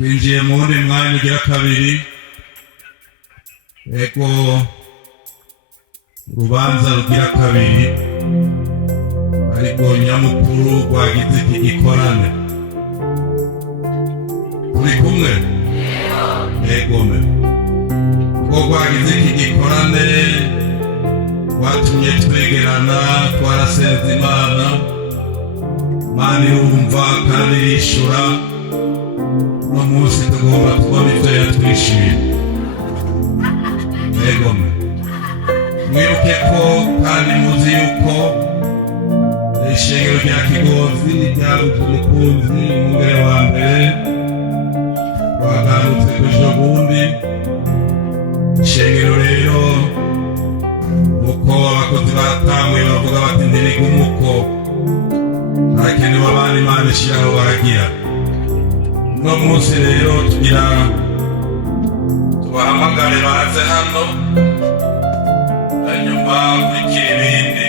twinjiye mu wundi mwanya ugira kabiri. Ego urubanza rugira kabiri, ariko nyamukuru rwagize iki gikorane. Turi kumwe? Ego me ko rwagize iki gikorane watumye twegerana, twarasenze Imana, Imana irumva kandi irishura. Uno munsi tugomba kubona ibyo yatwishyuye. Ego me mwibuke ko kandi muzi yuko ishengero rya Kigozi ryabuze umukunzi umugore wa mbere wagarutse kujo bundi. Ishengero rero uko abakozi batanguye bavuga bati ndiriga umuko harakenewe abandi Imana ishyiraho baragira. Uno munsi rero tugira tubahamagare baze hano, hanyuma kurikira ibindi.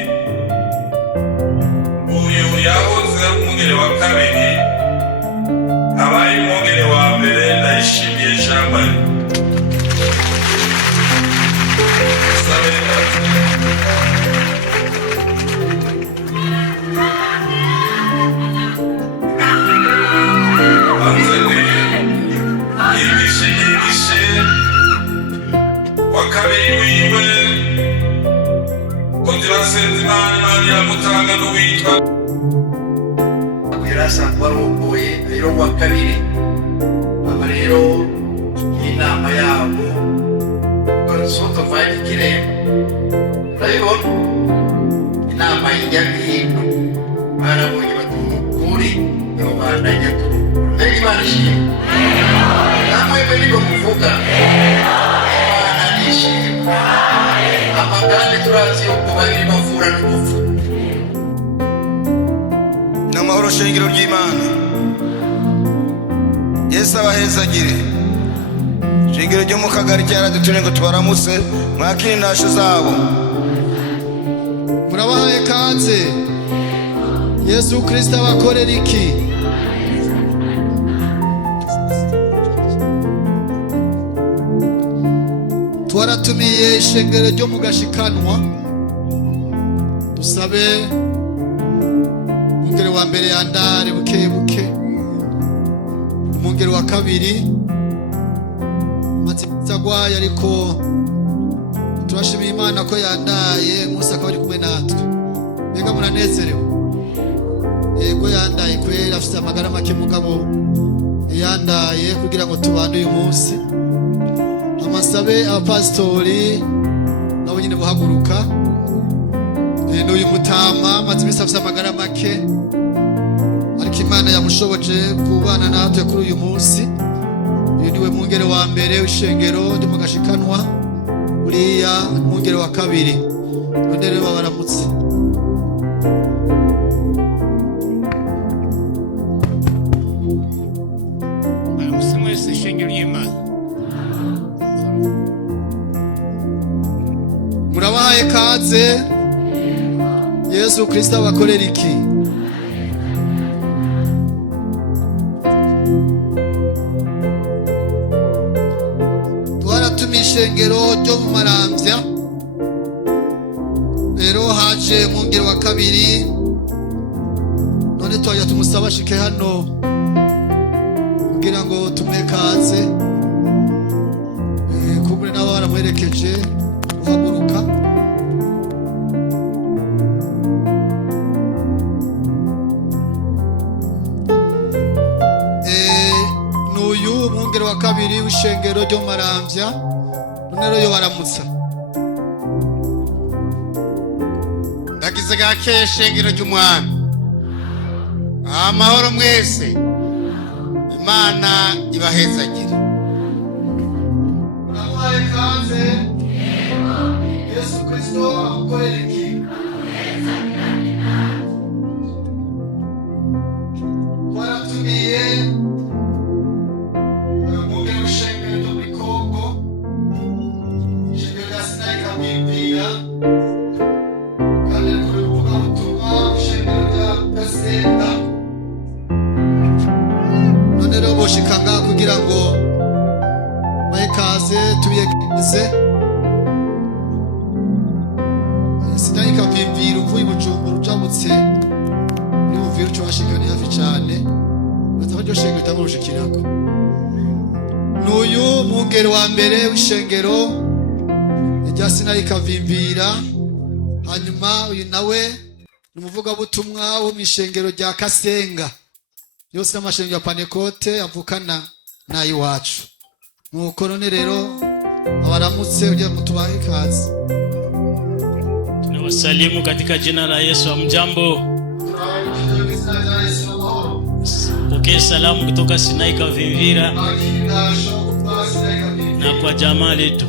Uyu yahoze umwungere wa kabiri, abaye umwungere wa mbere Ndayishimiye Jean Marie. Wakabiri wiwe kondirasenzi Imana yamutanga n'uwitwa Birasangwa rubuye rero wakabiri. Aba rero inama yabo konsoto vayikire rero inama y'igihino barabonye batumukuri yo bandanye mbere Imana ishimwe. Namwe bari bamuvuga amagande turazi yuko babiri bavura n'ubufu. N'amahoro shengero ry'Imana, Yesu abahezagire. Shengero ryo mu kagari cyaradutumye ngo tubaramutse, mwakire intasho zabo. Murabahaye kaze. Yesu Kristo abakorera iki? Twaratumiye ishengero ryo mu Gashikanwa, dusabe umwungere wa mbere yandare buke buke, umwungere wa kabiri Matsinza agwaye, ariko turashimiye Imana ko yandaye. Musa akaba ari kumwe natwe. Mbega muranezerewe? Yego yandaye kwera, afite amagara make mugabo yandaye kugira ngo tubane uyu munsi. Amasabe abapasitori nabo nyine buhaguruka. N'uyu mutama maze iminsi afite amagara make, ariko Imana yamushoboje kubana natwe kuri uyu munsi. Uyu niwe mwungere wa mbere w'ishengero ryo mu Gashikanwa, uriya mwungere wa kabiri. None rero babaramutse. Baramutse mwese ishengero ry'Imana. Murabahaye kaze. Yesu Kristo abakorera iki? Twaratumiye ishengero ryo mu Maramvya, rero haje umwungere wa kabiri. None twajya tumusaba ashike hano kugira ngo tumuhe kaze. Kumure nabo baramuherekeje uhaguruka. N'uyu umwungere wa kabiri w'ishengero ryo mu Maramvya. None rero yo baramutsa. Ndagize gake ishengero ry'Umwami. Amahoro mwese. Imana ibahezagire. Murabahaye kaze. Yesu Kristo abakorera iki? Twaratumiye umwungere w'ishengero ryo muri Kongo, ishengero rya Sinai Kabimvira, kandi ariko rivuga ubutumwa ishengero rya Gasenga. None rero boshikanga kugira ngo mayikaze tubiyegeze sinayika vimvira uvuye Bujumbura ujabutse n'uvira uco washikani hafi cyane batafajyo shenge bitamurushikirako n'uyu mungero wa mbere w'ishengero rya sinayika vimvira. Hanyuma uyu nawe numuvuga butumwa wo mishengero rya Kasenga yose n'amashengero ya Panekote avukana nayi wacu. Nuko none rero abaramutse ugiye mutubahe kazi. Tunawasalimu katika jina la Yesu. Hamjambo? Pokea salamu kutoka Sinaika Vimvira na kwa jamaa letu.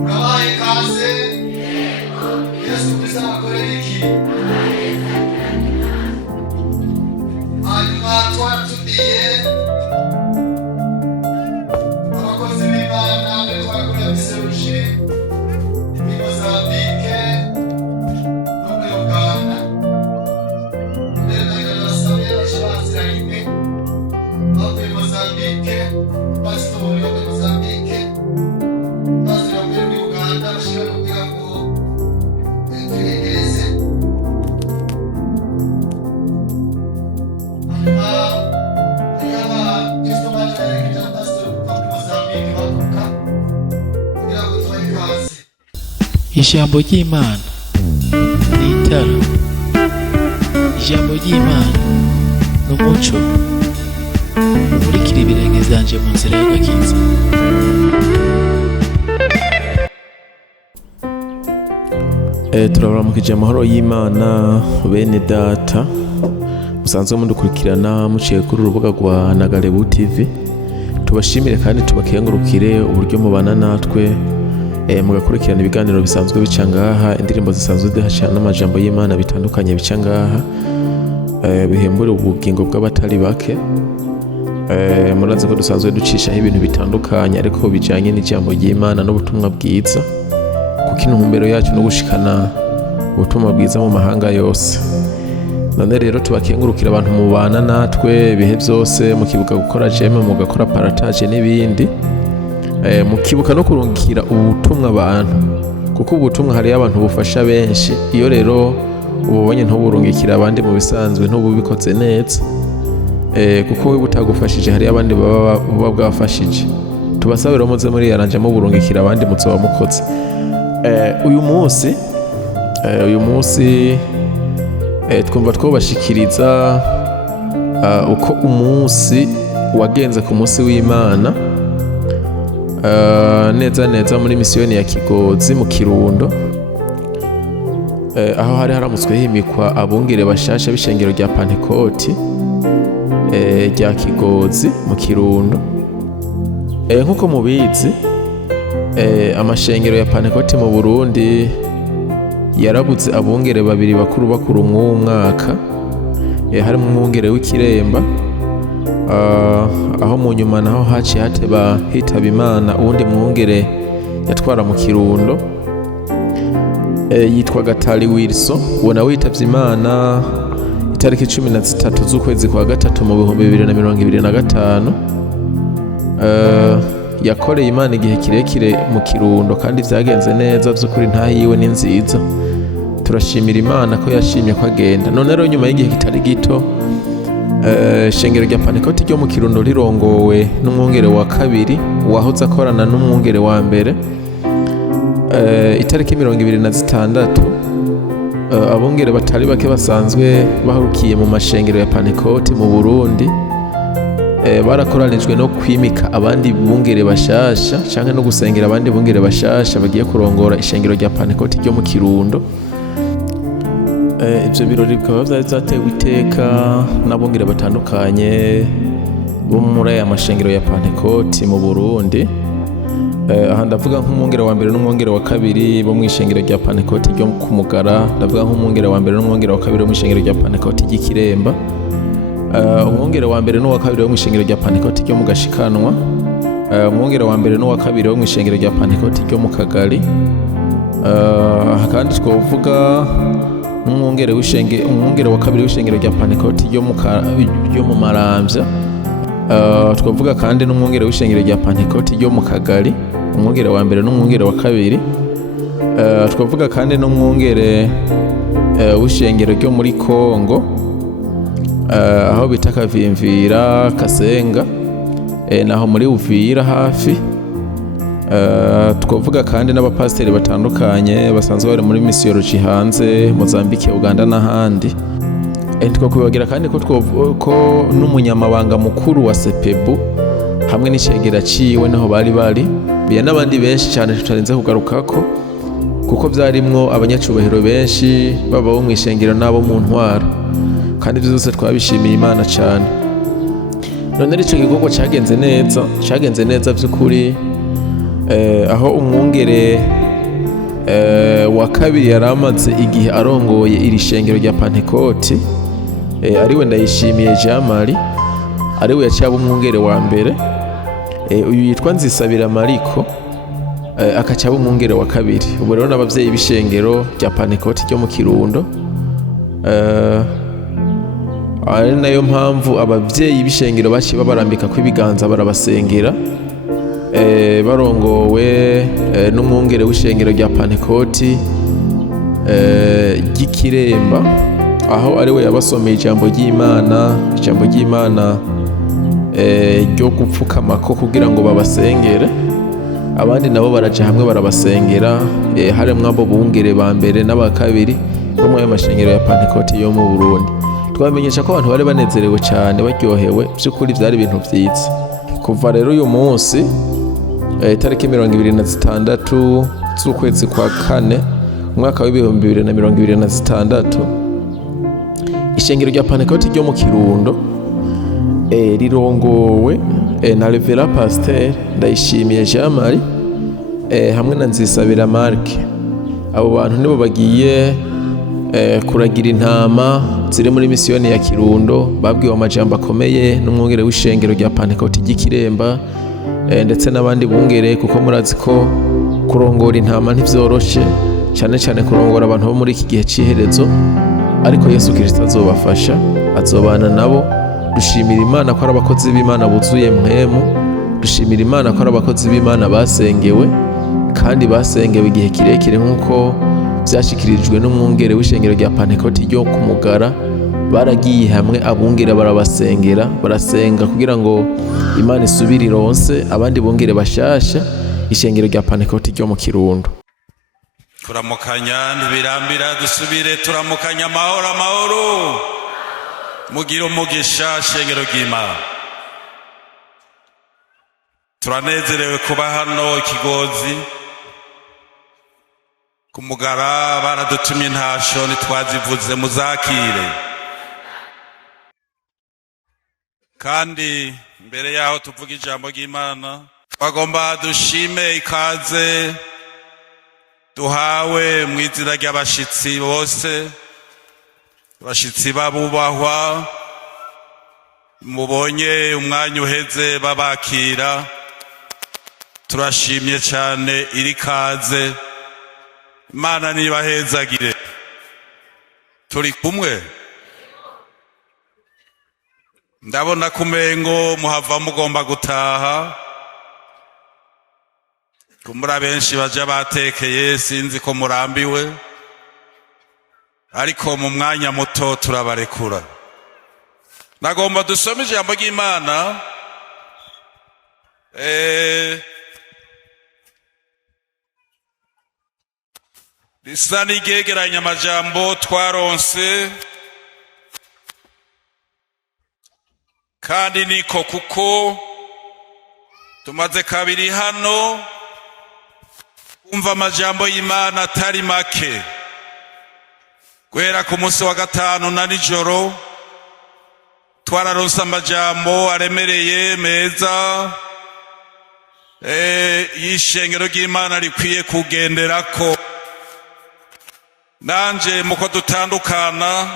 Unawahi kazi Yesu Kristo akoreriki hanyuma twatudiye abakozi b'Imana bakora biserushi Mozambique no muri Uganda ndetse n'abasabye bashyira rimwe bavuye Mozambique pastori wa Mozambique pastori wa Uganda bashyira kugira ngo twegereze Ijambo ry'Imana ni itara. Ijambo ry'Imana ni umuco umurikira ibirenge byanje mu nzira y'agakiza. Turabaramukije amahoro y'Imana bene data musanzwe mundukurikirana muciye kuri urubuga rwa Nagarebu TV. Tubashimire kandi tubakengurukire uburyo mubana natwe mugakurikirana ibiganiro bisanzwe bica ngaha, indirimbo zisanzwe zihashana n'amajambo y'Imana bitandukanye bica ngaha bihembura ubugingo bw'abatari bake. Murazi ko dusanzwe ducishaho ibintu bitandukanye ariko bijanye n'ijambo ry'Imana n'ubutumwa bwiza, kuko intumbero yacu no gushikana ubutumwa bwiza mu mahanga yose. None rero tubakengurukira abantu mubana natwe ibihe byose, mukibuka gukora jeme, mugakora partage n'ibindi, mukibuka no kurungikira ubutumwa abantu, kuko ubutumwa hari abantu bufasha benshi. Iyo rero ubonye ntuburungikira abandi mu bisanzwe ntububikoze neza, kuko we butagufashije hari abandi baba bwafashije. Tubasabira muze muri yaranje mu burungikira abandi muzoba mukoze. Uyu munsi twumva twobashikiriza uko umunsi wagenze ku munsi w'Imana neza muri misiyoni ya Kigozi mu Kirundo, aho hari haramutswe himikwa abungere bashasha b'ishengero rya Pantekoti rya Kigozi mu Kirundo. Nkuko mubizi amashengero ya Pantekoti mu Burundi yarabuze abungere babiri bakuru mu mwaka, harimo umwungere w'Ikiremba, aho mu nyuma naho haciye hateba hitaba Imana uwundi mwungere yatwara mu Kirundo yitwa Gatali Wilson. uwo nawe yitavye Imana itariki 13 z'ukwezi kwa gatatu mu 2025. Yakoreye Imana igihe kirekire mu Kirundo kandi vyagenze neza vy'ukuri, ntahiwe ni nziza. Turashimira Imana ko yashimye ko agenda. None rero nyuma y'igihe kitari gito shengero rya Pantekoti ryo mu Kirundo rirongowe n'umwungere wa kabiri wahoze akorana n'umwungere wa mbere. Itariki 26 abungere batari bake basanzwe bahurukiye mu mashengero ya Pantekoti mu Burundi barakoranijwe no kwimika abandi bungere bashasha canke no gusengera abandi bungere bashasha bagiye kurongora ishengero rya Pantekoti ryo mu Kirundo. Ivyo birori bikaba vyatewe iteka n'abungere batandukanye bo muri aya mashengero ya Pantekoti mu Burundi. Aha ndavuga nk'umwungere wa mbere n'umwungere wa kabiri bo mu ishengero rya Pantekoti ryo ku Mugara, ndavuga nk'umwungere wa mbere n'umwungere wa kabiri bo mu ishengero rya Pantekoti ry'Ikiremba, umwungere wa mbere n'uwa kabiri wo mu ishengero rya Pantekoti ryo mu Gashikanwa, umwungere wa mbere n'uwa kabiri wo mu ishengero rya Pantekoti ryo mu Kagari. Kandi twovuga umwungere wa kabiri w'ishengero rya Pantekoti ryo mu Maramvya. Twavuga kandi n'umwungere w'ishengero rya Pantekoti ryo mu Kagari, umwungere wa mbere n'umwungere wa kabiri. Twavuga kandi n'umwungere w'ishengero ryo muri Kongo, aho bita Kavimvira Kasenga, naho muri Uvira hafi. Twavuga kandi n'abapasiteri batandukanye basanzwe bari muri misiyoloji hanze Mozambique, Uganda n'ahandi. Twakwibagira kandi ko n'umunyamabanga mukuru wa Sepebu hamwe n'icegera ciwe naho bari biya n'abandi benshi cyane tutarenze kugarukako, kuko byarimwo abanyacubahiro benshi baba bo mw'ishengero n'abo mu ntwara, kandi ibyo byose twabishimiye Imana cyane. None ico gikorwa cyagenze neza by'ukuri, aho umwungere wa kabiri yaramaze igihe arongoye iri shengero rya Pantekoti, ariwe Ndayishimiye Jean Marie, ariwe yaciye umwungere wa mbere. Uyu yitwa Nzisabira Mariko, akaca umwungere wa kabiri. Ubu rero n'abavyeyi b'ishengero rya Pantekoti ryo mu Kirundo, ari nayo mpamvu abavyeyi b'ishengero baciye babarambika ko ibiganza barabasengera, barongowe n'umwungere w'ishengero rya Pantekoti ry'Ikiremba, aho ariwe yabasomeye ijambo ry'Imana ryo gupfukamako kugira ngo babasengere. Abandi nabo baraja hamwe barabasengera, harimo abo bungere ba mbere n'aba kabiri bo mu mashengero ya Pantekoti yo mu Burundi. Twamenyesha ko abantu bari banezerewe cyane, baryohewe, by'ukuri byari ibintu byiza. Kuva rero uyu munsi tariki 26 z'ukwezi kwa kane umwaka w'2026, ishengero rya Pantekoti ryo mu Kirundo rirongowe na Revera Pasteur Ndayishimiye Jean Marie hamwe na Nzisabira Mark. Abo bantu nibo bagiye kuragira intama ziri muri misiyoni ya Kirundo, babwiwe amajambo akomeye n'umwungere w'ishengero rya Pantekoti ry'Ikiremba, ndetse n'abandi bungere, kuko murazi ko kurongora intama ntivyoroshe, cyane cyane kurongora abantu bo muri iki gihe c'iherezo, ariko Yesu Kristo azobafasha, azobana nabo. Dushimira Imana ko ari abakozi b'Imana buzuye mpwemu, dushimira Imana ko ari abakozi b'Imana basengewe, kandi basengewe igihe kirekire nk'uko byashikirijwe n'umwungere w'ishengero rya Pantekoti ryo ku Mugara. Baragiye hamwe abungere barabasengera, barasenga kugira ngo Imana isubire ironse abandi bungere bashasha ishengero rya Pantekoti ryo mu Kirundo. Turamukanya ntibirambira, dusubire turamukanya amahoro. Mugira umugisha shengero ry'Imana. Turanezerewe kuba hano Kigozi ku Mugara, baradutumye intasho ntitwazivuze, muzakire. Kandi mbere yaho tuvuga ijambo ry'Imana, twagomba dushime ikaze duhawe mu izina ry'abashitsi bose, abashitsi babubahwa mubonye umwanya uheze babakira. Turashimye cyane iri kaze, Imana nibahezagire. Turi kumwe, ndabona kumengo muhava mugomba gutaha, kumura benshi baje batekeye, sinzi ko murambiwe, ariko mu mwanya muto turabarekura. Nagomba dusome ijambo ry'Imana risa n'iryegeranya amajambo twaronse, kandi niko kuko tumaze kabiri hano kumva amajambo y'Imana atari make. Guhera ku munsi wa gatanu na nijoro twararonse amajambo aremereye meza y'ishengero ry'Imana rikwiye kugenderako. Nanje muko dutandukana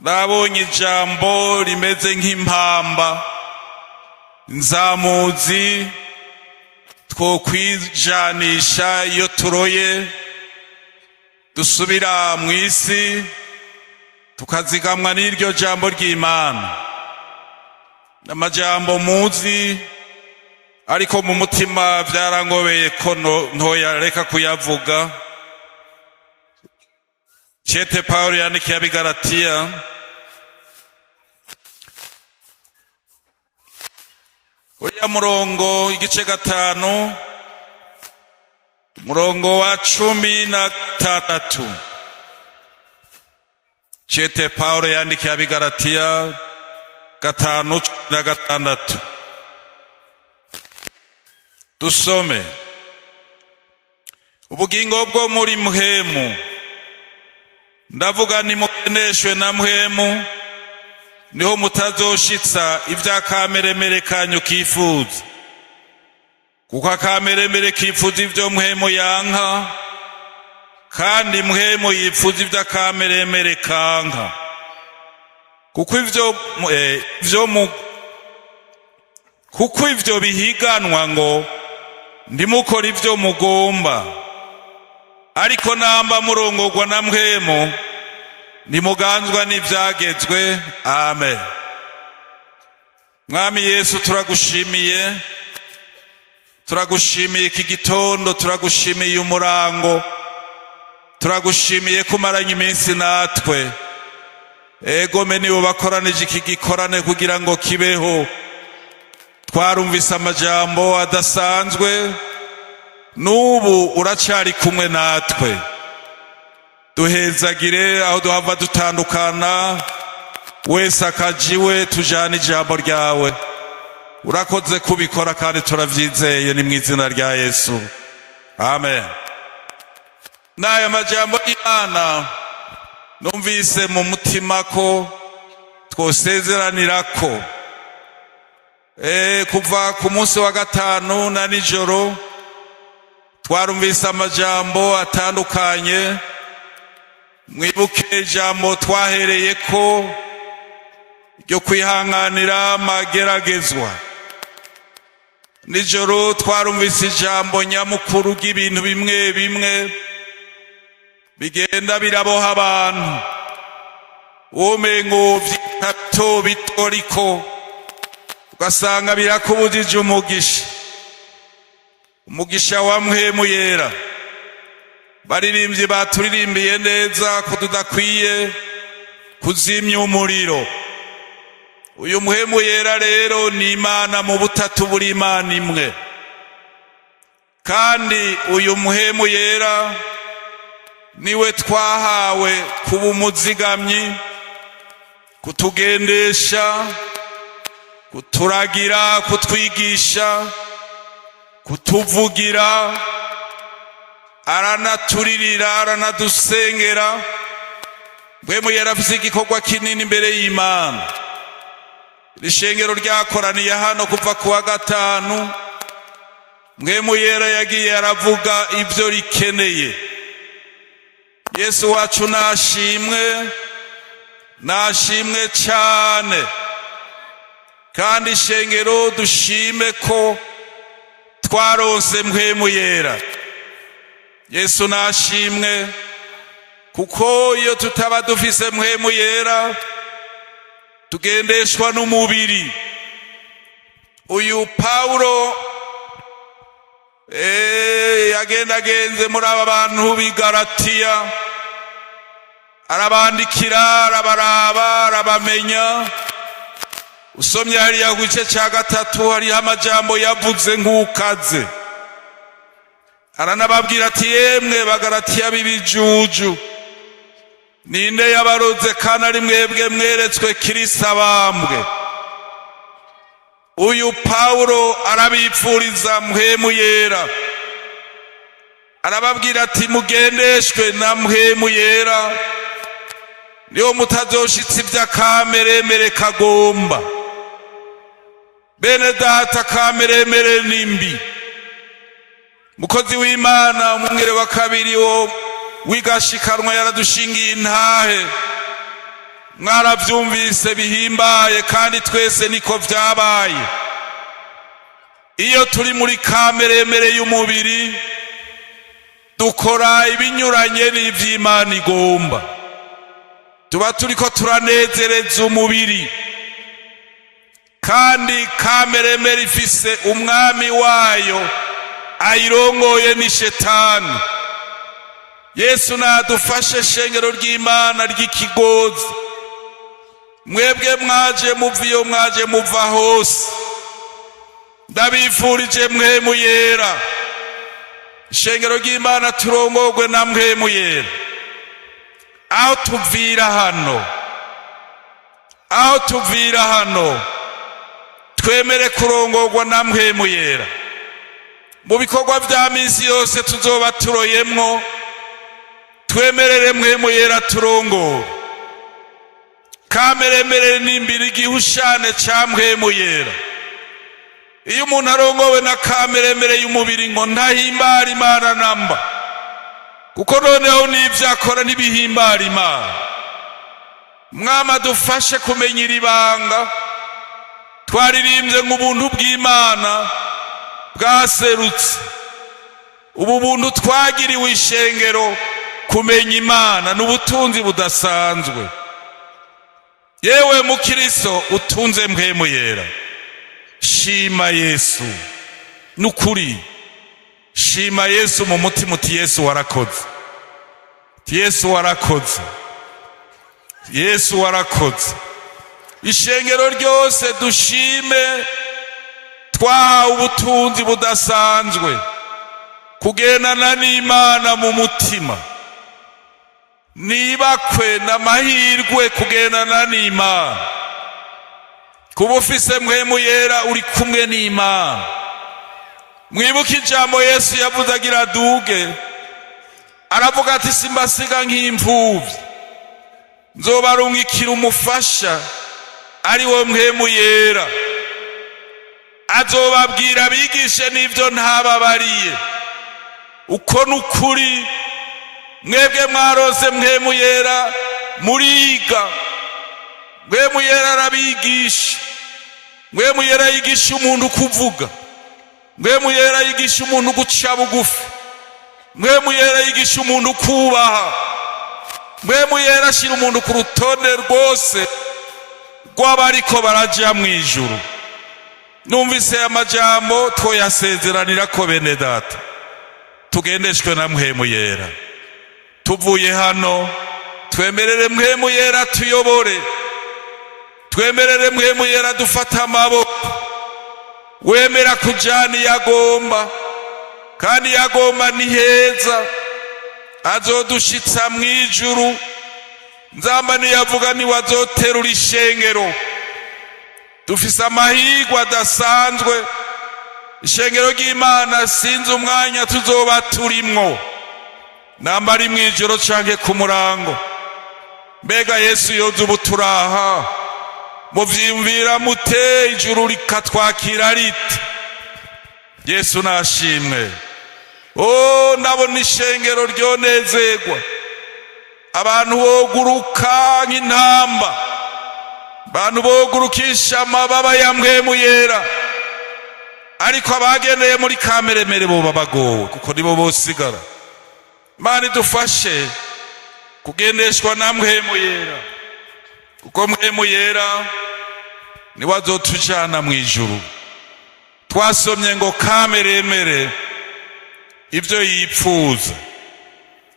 nabonye ijambo rimeze nk'impamba, nzamuzi twokwijanisha iyo turoye dusubira mu isi tukazigamwa n'iryo jambo ry'Imana, n'amajambo muzi ariko mu mutima byarangobeye ko ntoyareka kuyavuga. Cete Paulo yandikiye abigalatiya uriya murongo igice 5 murongo wa 16. Cete Paulo yandikiye abigalatiya 5:16. Dusome. Ubugingo bwo muri muhemu, ndavuga nimukeneshwe na muhemu, niho mutazoshitsa ivy'akameremere kanyu kifuza. Kuko akameremere kifuza ivyo muhemu yanka, kandi muhemu yifuza ivy'akameremere kanka. Kuko ivyo bihiganwa ngo ndimukora ivyo mugomba, ariko namba murongorwa na muhemu nimuganzwa n'ivyagezwe. Amen. Mwami Yesu, turagushimiye iki gitondo, turagushimiye umurango, turagushimiye kumaranye iminsi natwe. Egome nibo bakoranije iki gikorane kugira ngo kibeho. Twarumvise amajambo adasanzwe, n'ubu uracari kumwe natwe. Duhezagire aho duhava dutandukana, wese akajiwe tujana ijambo ryawe. Urakoze kubikora kandi turavyizeye, ni mw'izina rya Yesu. Amen. N'aya majambo y'Imana numvise mu mutima ko twosezeranirako. Kuva ku munsi wa 5 na nijoro twarumvise amajambo atandukanye. Mwibuke ijambo twahereyeko ryo kwihanganira amageragezwa. Nijoro twarumvise ijambo nyamukuru ry'ibintu bimwe bimwe bigenda biraboha abantu, umengo vy'ibito bitoriko, ugasanga birakubujije umugisha wa muhemu yera. Baririmbyi baturirimbiye neza ko tudakwiye kuzimya umuriro. Uyu muhemu yera rero ni Imana mu butatu buri Imana imwe, kandi uyu muhemu yera niwe twahawe kuba umuzigamyi, kutugendesha, kuturagira, kutwigisha, kutuvugira, aranaturirira, aranadusengera. Muhemu yera afise igikorwa kinini imbere y'Imana. Ishengero ryakoraniye hano kuva ku wa 5. Muhemu yera yagiye aravuga ivyo rikeneye. Yesu wacu nashimwe cyane, kandi ishengero dushime ko twaronse muhemu yera. Yesu nashimwe, kuko iyo tutaba dufise muhemu yera tugendeshwa n'umubiri. Uyu Paulo yagendagenze muri aba bantu b'i Galatiya, arabandikira, arabaraba, arabamenya. Usomye hariya ku gice cya 3 hariho amajambo yavuze nk'ukaze. Aranababwira ati, yemwe Bagalatiya b'ibijuju, ninde yabaroze kandi ari mwebwe mweretswe Kristo abambwe? Uyu Paulo arabipfuriza muhemu yera, arababwira ati mugendeshwe na muhemu yera, niho mutazoshitsa ivy'akameremere kagomba. Bene data, akameremere nimbi. Mukozi w'Imana umwere wa 2 wo wigashikanwa yaradushingiye intahe. Mwaravyumvise bihimbaye, kandi twese niko vyabaye. Iyo turi muri kameremere y'umubiri dukora ibinyuranye n'ivy'Imana igomba, tuba turiko turanezereza umubiri, kandi kameremere ifise umwami wayo ayirongoye ni Shetani. Yesu nadufashe shengero ry'Imana ry'ikigozi, mwebwe mwaje muva iyo mwaje muva hose, ndabifurije mpwemu yera. Shengero ry'Imana turongorwe na mpwemu yera. Aho tuvira hano twemere kurongorwa na mpwemu yera. Mu bikorwa vya minsi yose tuzoba turoyemwo, twemerere mpwemu yera turongore. Kameremere n'imbiri igihushane ca mpwemu yera. Iyo umuntu arongowe na kameremere y'umubiri ngo ntahimbara Imana namba, kuko noneho n'ivyo akora ntibihimbara Imana. Mwama dufashe kumenya iri banga. Twaririmbye ngo ubuntu bw'Imana bwaserutse. Ubu buntu twagiriwe ishengero kumenya Imana n'ubutunzi budasanzwe. Yewe mukristo utunze mpwemu yera, shima Yesu nukuri, shima Yesu mu mutima uti Yesu warakoze, Yesu warakoze, Yesu warakoze. Ishengero ryose dushime, twahawe ubutunzi budasanzwe, kugendana n'Imana mu mutima. Nibakwe n'amahirwe kugendana n'Imana. Kuba ufise mpwemu yera uri kumwe n'Imana. Mwibuke ijambo Yesu yavuze agira duge, aravuga ati simbasiga nk'imfuvyi, nzobarungikira umufasha ari wo mpwemu yera, azobabwira bigishe n'ivyo ntababariye. Uko nukuri mwebwe mwarose mpwemu yera muriga. Mpwemu yera arabigisha. Mpwemu yera yigisha umuntu kuvuga. Mpwemu yera yigisha umuntu guca bugufi. Mpwemu yera yigisha umuntu kubaha. Mpwemu yera ashira umuntu ku rutonde rwose rw'abariko baraja mw'ijuru. Numvise amajambo twoyasezeranira ko bene data, tugendeshwe na mpwemu yera. Tuvuye hano twemerere mpwemu yera tuyobore, twemerere mpwemu yera dufata amaboko. Wemera kujana yagomba, kandi yagomba ni heza, azodushitsa mw'ijuru. Nzamba niyavuga ni wazoterura ishengero. Dufise amahirwe adasanzwe. Ishengero ry'Imana sinzi umwanya tuzoba turimwo, namba ari mw'ijoro canke ku murango. Mbega Yesu yoza ubu turaha, muvyimvira mute ijuru rikatwakira rite? Yesu nashimwe. Ndabona ishengero ryonezerwa, abantu boguruka nk'intamba, abantu bogurukisha amababa ya mpwemu yera. Ariko abageneye muri kameremere bo babagowe, kuko nibo bosigara. Imana idufashe kugendeshwa na mpwemu yera, kuko mpwemu yera niwe azotujana mw'ijuru. Twasomye ngo kameremere ivyo yipfuza.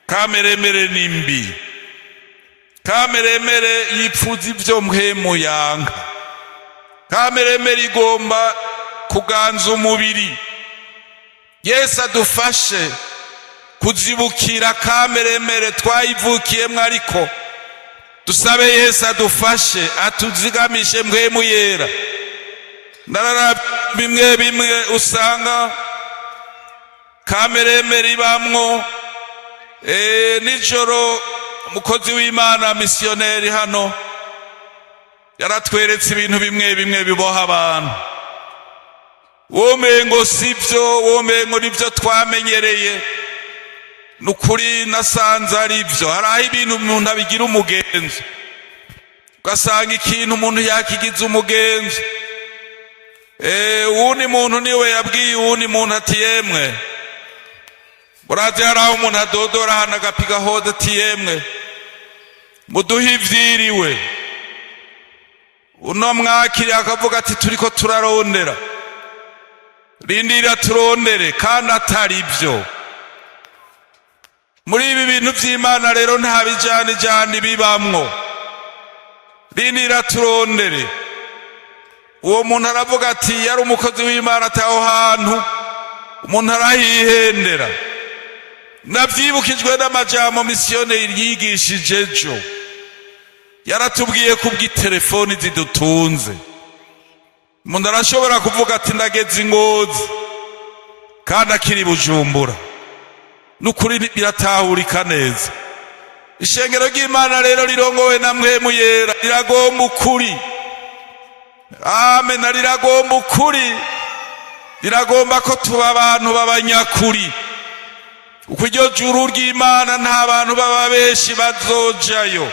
Kameremere ni mbi. Kameremere yipfuza ivyo mpwemu yanka. Kameremere igomba kuganza umubiri. Yesu adufashe kuzibukira kameremere twayivukiyemwo, ariko dusabe Yesu adufashe atuzigamishe mpwemu yera. Ndarara bimwe bimwe usanga kameremere ibamwo. Nijoro umukozi w'Imana missionnaire hano yaratweretse ibintu bimwe bimwe biboha abantu. Womengo sivyo, womengo nivyo twamenyereye. Nukuri nasanze ari ivyo. Haraho ibintu umuntu abigira umugenzo, ugasanga ikintu umuntu yakigize umugenzo. Uwundi muntu niwe yabwiye uwundi muntu ati yemwe murazi hari aho umuntu adodora hano agapiga hode ati yemwe muduhe ivyiriwe, uno mwakiriye akavuga ati turiko turarondera, rindira turondere, kandi atari byo. Muri ibi bintu vy'Imana rero nta bijani bibamwo, rindira turondere. Uwo muntu aravuga ati yari umukozi w'Imana, ataho hantu umuntu arahihendera. Navyibukijwe n'amajambo misiyoneri yigishije ejo, yaratubwiye kubw'itelefoni zidutunze. Umuntu arashobora kuvuga ati ndageze Ingozi kandi akiri Bujumbura, n'ukuri biratahurika neza. Ishengero ry'Imana rero rirongowe na Mpwemu Yera riragomba ukuri. Amen. Riragomba ukuri, riragomba ko tuba abantu b'abanyakuri, uko iryo juru ry'Imana nta bantu b'ababeshi bazojayo,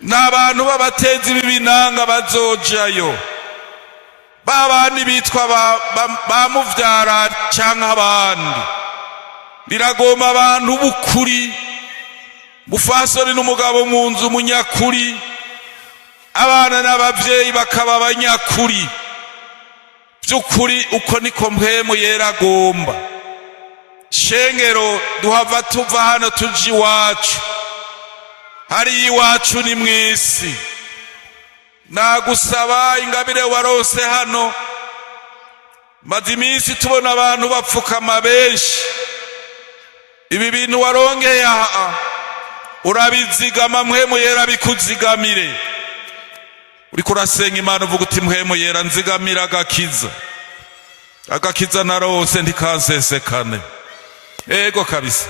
nta bantu b'abatezi b'ibinanga bazojayo, babandi bitwa ba muvyara canke abandi. Riragomba abantu b'ukuri, mufasoni n'umugabo mu nzu umunyakuri, abana n'abavyeyi bakaba abanyakuri by'ukuri. Uko niko Mpwemu Yera agomba. Shengero duhava tuva hano tuja iwacu, hari iwacu ni mw'isi. Nagusaba ingabire warose hano, maze iminsi tubona abantu bapfukama benshi. Ibi bintu warongeye aha urabizigama, Mpwemu Yera bikuzigamire. Uriko urasenga Imana uvuga uti Mpwemu Yera nzigamira agakiza narose ntikasesekane. Ego kabisa,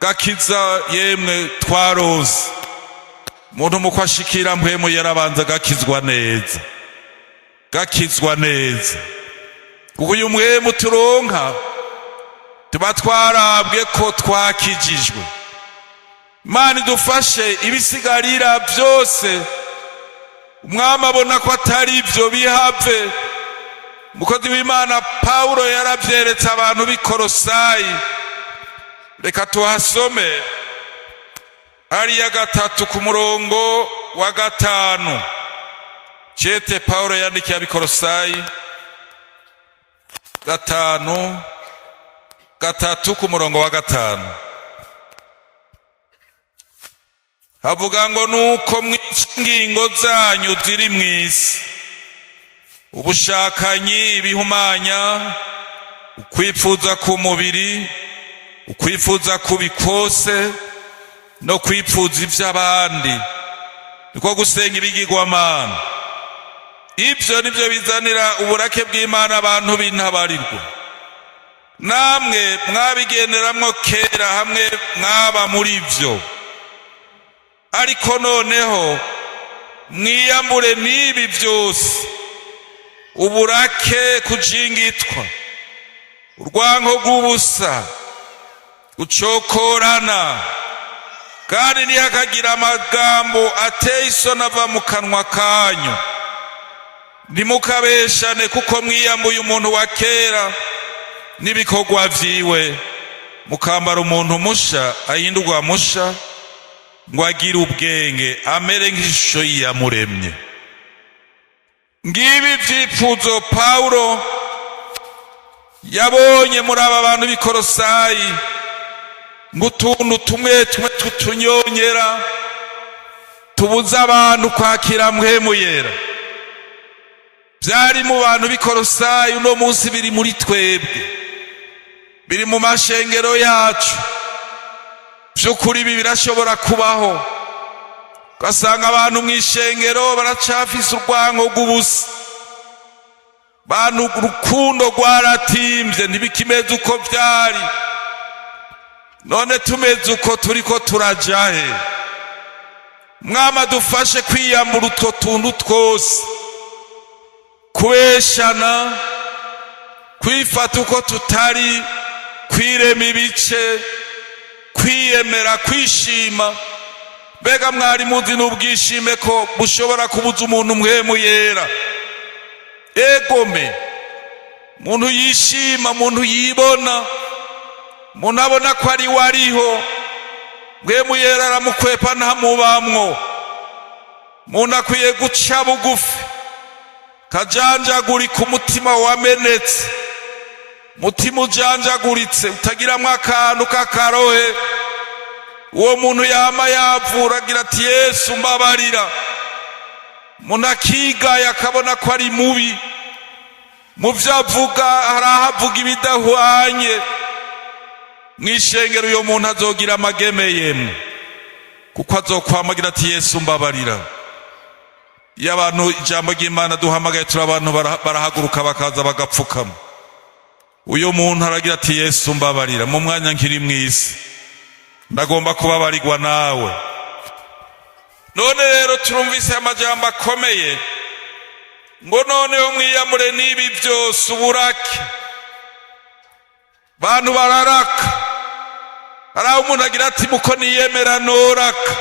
gakiza yemwe twarose. Umuntu muko ashikira Mpwemu Yera abanza gakizwa neza, kuko uyu Mpwemu turonka tuba twarabwe ko twakijijwe. Imana idufashe ibisigarira byose umwami abona ko atari ibyo bihave. Umukozi w'Imana Pawulo yaravyeretse abantu b'i Kolosayi. Reka tuhasome hariya 3 ku murongo wa 5. Cete Pawulo yandikiye ab'i Kolosayi 5:3 ku murongo wa 5. Havuga ngo nuko mw'ingingo zanyu ziri mw'isi ubushakanyi, ibihumanya, ukwifuza ku mubiri, ukwifuza kubikose, no kwifuza ivy'abandi, niko gusenga ibigirwamana. Ivyo nivyo bizanira uburake bw'Imana abantu b'intabarirwa. Namwe mwabigenderamwo kera hamwe mwaba muri vyo, ariko noneho mwiyambure n'ibi vyose: uburake, kujingitwa, urwanko rw'ubusa, gucokorana, kandi ntihakagira amagambo ateye isoni ava mu kanwa kanyu. Ntimukabeshane, kuko mwiyambuye umuntu wa kera n'ibikorwa vyiwe, mukambara umuntu musha ahindurwa musha, ngo agire ubwenge amere nk'ishusho y'iyamuremye. Ngibi vyifuzo Pawulo yabonye muri aba bantu b'i Kolosayi, ngutuntu tumwe tutunyonyera tubuza abantu kwakira Mpwemu Yera. Vyari mu bantu b'i Kolosayi, uno munsi biri muri twebwe, biri mu mashengero yacu. Vy'ukuri ibi birashobora kubaho, ugasanga abantu mw'ishengero baracafise urwanko rw'ubusa, bantu urukundo rwaratimvye, ntibikimeze uko vyari. None tumeze uko turiko turajahe? Mwama dufashe kwiyambura utwo tuntu twose, kubeshana, kwifata uko tutari, kwirema ibice, kwiyemera, kwishima. Mbega mwari muzi n'ubwishime ko bushobora kubuza umuntu Mpwemu Yera? Egome, muntu yishima, muntu yibona, munabona ko ari wariho mpwemu yera aramukwepa ntamubamwo munakwiye guca bugufi kajanjagurika umutima wamenetse mutima ujanjaguritse utagiramwo akantu k'akarohe uwo muntu yama yavura agira ati Yesu mbabarira munakigaya akabona ko ari mubi mu vyo avuga harahavuga ibidahwanye mw'ishengero uyo muntu azogira amageme yemwe kuko azokwamagira ati Yesu mbabarira. Iyo abantu ijambo ry'Imana duhamagaye turi abantu barahaguruka bakaza bagapfukama, uyo muntu aragira ati Yesu mbabarira mu mwanya nkiri mw'isi ndagomba kubabarirwa nawe. None rero turumvise amajambo akomeye ngo noneho mwiyamure n'ibi byose uburake. Bantu bararaka, haraho umuntu agira ati muko niyemera noraka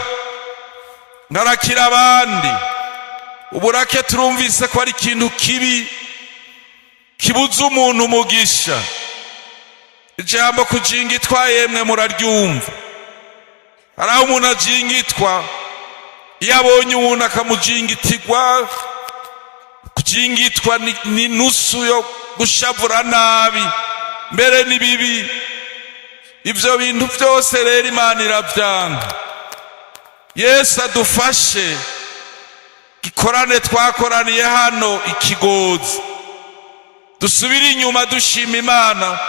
ngarakira abandi. Uburake turumvise ko ari ikintu kibi kibuza umuntu umugisha. Ijambo kujingitwa yemwe muraryumva, haraho umuntu ajingitwa iyo abonye umuntu akamujingitirwa. Kujingitwa ni nusu yo gushavura nabi, mbere ni bibi. Ivyo bintu byose rero Imana iravyanga. Yesu adufashe gikorane twakoraniye hano Ikigozi, dusubire inyuma dushima Imana.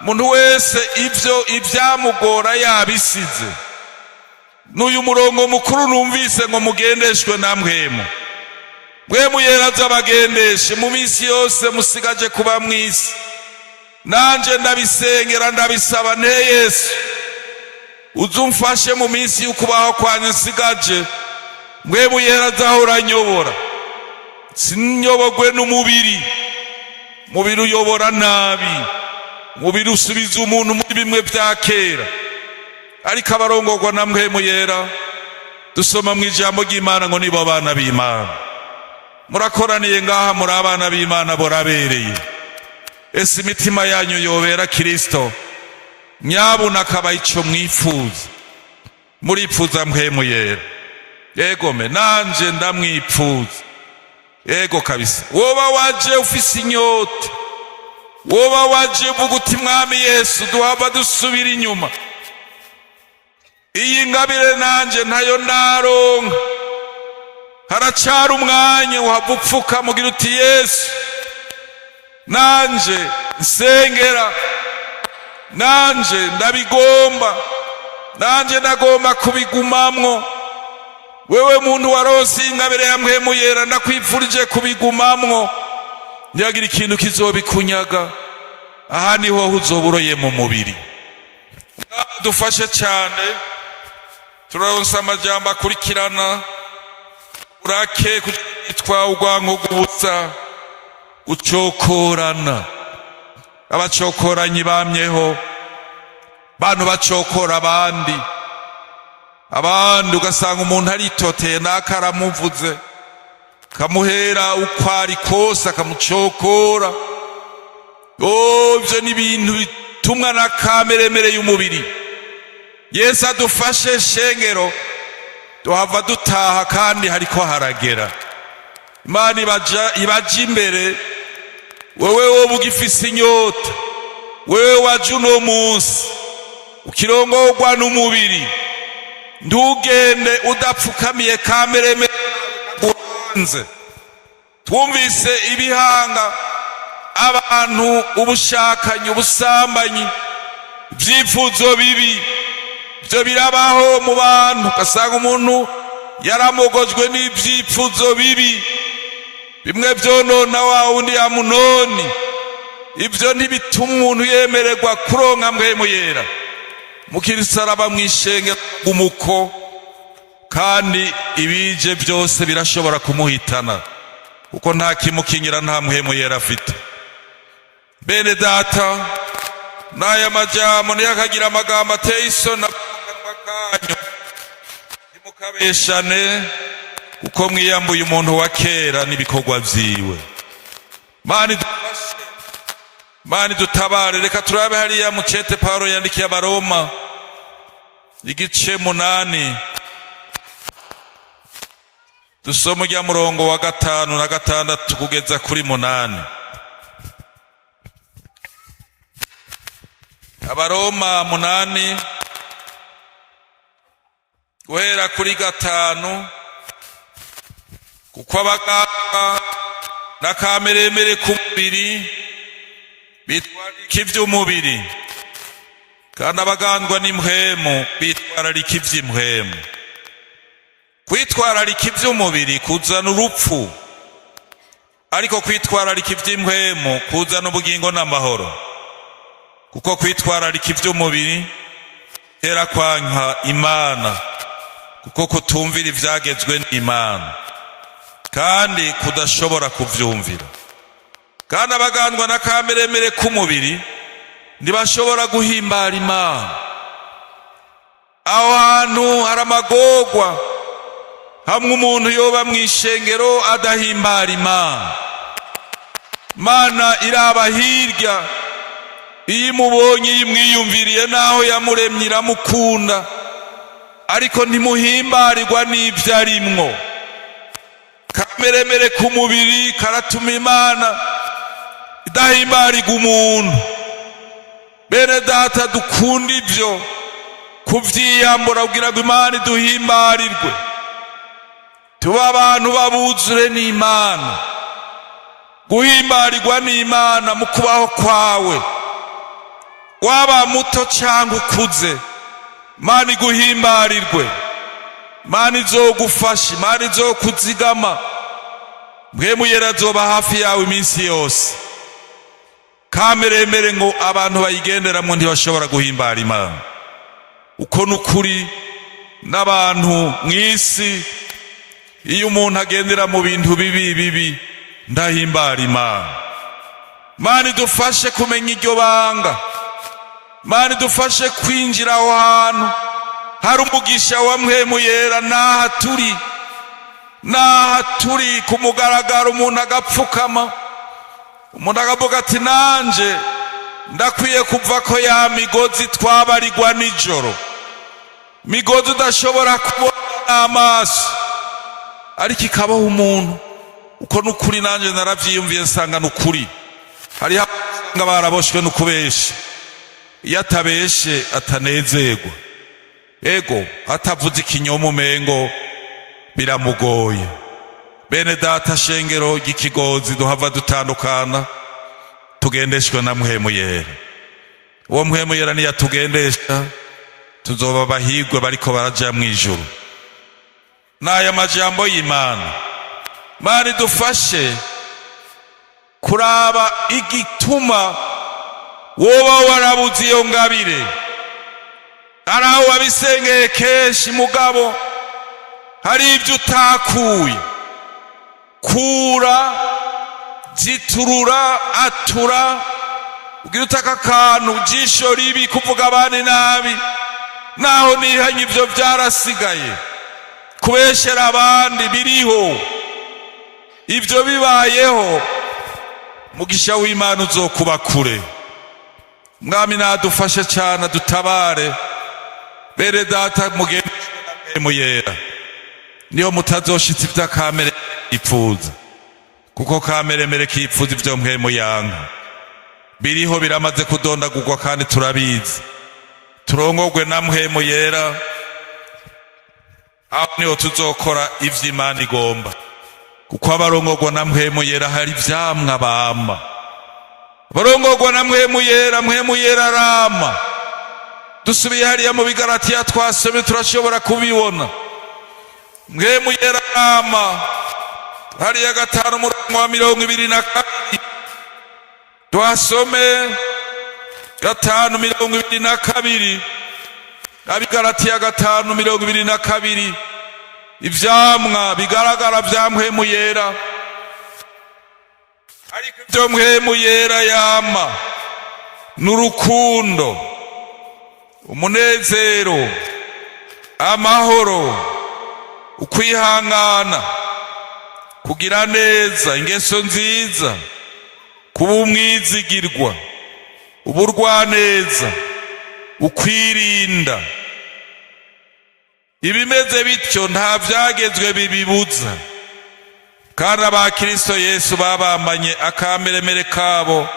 Muntu wese ivyamugora yabisize. N'uyu murongo mukuru numvise ngo mugendeshwe na mpwemu. Mpwemu yera azabagendeshe mu minsi yose musigaje kuba mw'isi. Nanje ndabisengera ndabisaba nte Yesu uzumfashe mu minsi y'ukubaho kwanje nsigaje. Mpwemu yera azahora nyobora, sinyobogwe n'umubiri. Mubiri uyobora nabi, mubiri usubiza umuntu muri bimwe vya kera, ariko abarongorwa na mpwemu yera dusoma mu ijambo ry'Imana ngo nibo abana b'Imana. Murakoraniye ngaha muri abana b'Imana borabereye. Ese imitima yanyu yobera Kristo nyabuna akaba ico mwifuza. Muripfuza mpwemu yera? Yego me nanje ndamwipfuza. Yego kabisa. Woba waje ufise inyota, woba waje uvuga uti mwami Yesu duhava dusubira inyuma, iyi ngabire nanje ntayo naronka, haracari umwanya uhava upfuka mugira uti Yesu nanje nsengera, nanje ndabigomba, nanje ndagomba kubigumamwo. Wewe muntu waronse ingabire ya mpwemu yera ndakwifurije kubigumamwo, ntiyagira ikintu kizobikunyaga. Aha niho uzoburoye mu mubiri. Dufashe cyane, turaronse amajambo akurikirana. Urake kutwa ugwanko gubuza gucokorana. Abacokoranyi bamyeho, bantu bacokora abandi ugasanga umuntu aritoteye nakaramuvuze kamuhera ukwari kose akamucokora. Ivyo ni ibintu bitumwa na kameremere y'umubiri. Yesu adufashe shengero duhava dutaha kandi hariko haragera. Imana ibaje imbere. Wewe woba ugifise inyota, wewe waje uno munsi ukirongorwa n'umubiri, ntugende udapfukamiye kameremere ubanze. Twumvise ibihanga, abantu, ubushakanyi, ubusambanyi, ibyifuzo bibi, byo birabaho mu bantu. Ugasanga umuntu yaramogojwe n'ibyifuzo bibi, bimwe vyonona wa wundi ya munoni. Ivyo ntibituma umuntu yemererwa kuronka mpwemu yera. Mukristo araba mw'ishengero umuko, kandi ibije byose birashobora kumuhitana kuko nta kimukingira, nta mpwemu yera afite. Bene data, n'aya majambo ntiyakagira amagambo ateye isoni akanwa kanyu. Ntimukabeshane kuko mwiyambuye umuntu wa kera n'ibikorwa vyiwe. Mani dufashe Mani dutabare. Reka turabe hariya mu cete Pawulo yandikiye Abaroma igice 8 dusoma ujya murongo wa 5 na 6 kugeza kuri 8. Abaroma 8 guhera kuri 5. Kuko abaganga n'akameremere k'umubiri bitwararika iby'umubiri, kandi abagandwa n'impwemu bitwararika iby'impwemu. Kwitwararika iby'umubiri kuzana urupfu, ariko kwitwararika iby'impwemu kuzana ubugingo n'amahoro. Kuko kwitwararika iby'umubiri tera kwanka Imana, kuko kutumvira ibyagezwe n'Imana kandi kudashobora kuvyumvira. Kandi abagandwa n'akameremere k'umubiri ntibashobora guhimbara Imana. Aho hantu hari amagorwa, hamwe umuntu yoba mw'ishengero adahimbara Imana. Imana iraba hirya, iyo imubonye yimwiyumviriye naho yamuremye iramukunda, ariko ntimuhimbarirwa n'ibyo arimwo. Kameremere k'umubiri karatuma Imana idahimbarirwa umuntu. Bene data, dukunda ibyo kuvyiyambura kugira ngo Imana iduhimbarirwe, tuba abantu babuzure n'Imana. Guhimbarirwa n'Imana mu kubaho kwawe, waba muto cyangwa ukuze, Imana iguhimbarirwe. Imana izogufasha, Imana izokuzigama, Mpwemu Yera azoba hafi yawe iminsi yose. Kameremere ngo abantu bayigenderamo ntibashobora guhimbara Imana. Uko nukuri n'abantu mw'isi, iyo umuntu agendera mu bintu bibi ndahimbara Imana. Imana idufashe kumenya iryo banga. Imana idufashe kwinjira aho hantu hari umugisha wa Mpwemu Yera. Naha turi ku mugaragaro, umuntu agapfukama, umuntu akavuga ati nanje ndakwiye kuva ko ya migozi twabarirwa nijoro, migozi udashobora kubona n'amaso, ariko ikabaho umuntu. Uko nukuri nanje naravyiyumviye nsanga nukuri. Hariho abasanga baraboshwe n'ukubesha. Iyo atabeshe atanezerwa, ego atavuze ikinyoma umengo biramugoye. Bene data, shengero ry'ikigozi duhava dutandukana, tugendeshwe na Mpwemu Yera. Uwo Mpwemu Yera niyo atugendesha, tuzoba abahirwe bariko baraja mw'ijuru. N'aya majambo y'Imana. Imana idufashe kuraba igituma woba warabuze iyo ngabire. Hari aho wabisengeye kenshi mugabo hari ibyo utakuye. Kura, ziturura, atura, ugira utaka akantu, jisho ribi, kuvuga abandi nabi, naho nihanye ibyo byarasigaye. Kubeshera abandi biriho, ibyo bibayeho, mugisha w'Imana uzokuba kure. Mwami nadufashe cyane, dutabare. Bene data, mugendeshwe na Mpwemu Yera, niyo mutazoshitsa ibya kamere ipfuza, kuko kameremere kipfuza ibyo Mpwemu yanka. Biriho biramaze kudondagurwa kandi turabizi. Turongorwe na Mpwemu Yera, aho niho tuzokora ivyo Imana igomba. Kuko abarongorwa na Mpwemu Yera hari ivyamwa bama. Barongorwa na Mpwemu Yera, Mpwemu Yera arama. Dusubiye hariya mu Bigalatiya twasomye turashobora kubibona. Mpwemu Yera arama. Hariya 5:22 twasome 5:22. Abigalatiya 5:22. Ivyamwa bigaragara vya Mpwemu Yera, ariko ibyo Mpwemu Yera yama n'urukundo, umunezero, amahoro, ukwihangana, kugira neza, ingeso nziza, kuba umwizigirwa, uburwaneza, ukwirinda. Ibimeze bityo nta byagezwe bibibuza, kandi abakristo Yesu babambanye akameremere kabo